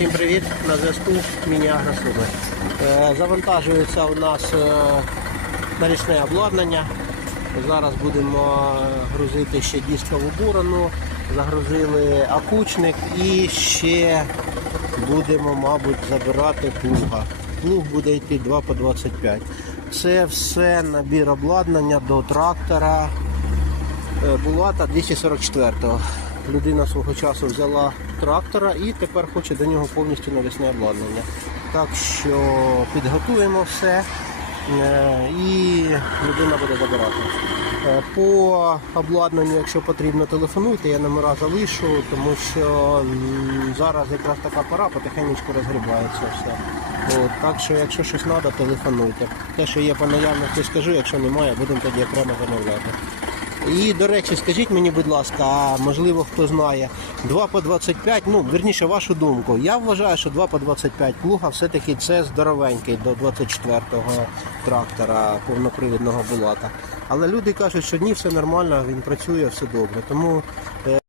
Всім привіт! На зв'язку Міні-Агросуби. Е, Завантажується у нас е, нарічне обладнання. Зараз будемо е, грузити ще дискову борону, загрузили окучник і ще будемо, мабуть, забирати плуга. Плуг буде йти 2 по 25. Це все набір обладнання до трактора Булата 244-го. Людина свого часу взяла трактора і тепер хоче до нього повністю навісне обладнання. Так що підготуємо все е, і людина буде забирати. Е, По обладнанню, якщо потрібно, телефонуйте, я номера залишу, тому що зараз якраз така пора, потихеньку розгрібається все. От, так що, якщо щось треба, телефонуйте. Те, що є по наявності, скажу, якщо немає, будемо тоді окремо замовляти. І, до речі, скажіть мені, будь ласка, а можливо хто знає, 2 по 25, ну, верніше, вашу думку. Я вважаю, що 2 по 25 плуга все-таки це здоровенький до 24-го трактора повнопривідного булата. Але люди кажуть, що ні, все нормально, він працює, все добре. Тому е,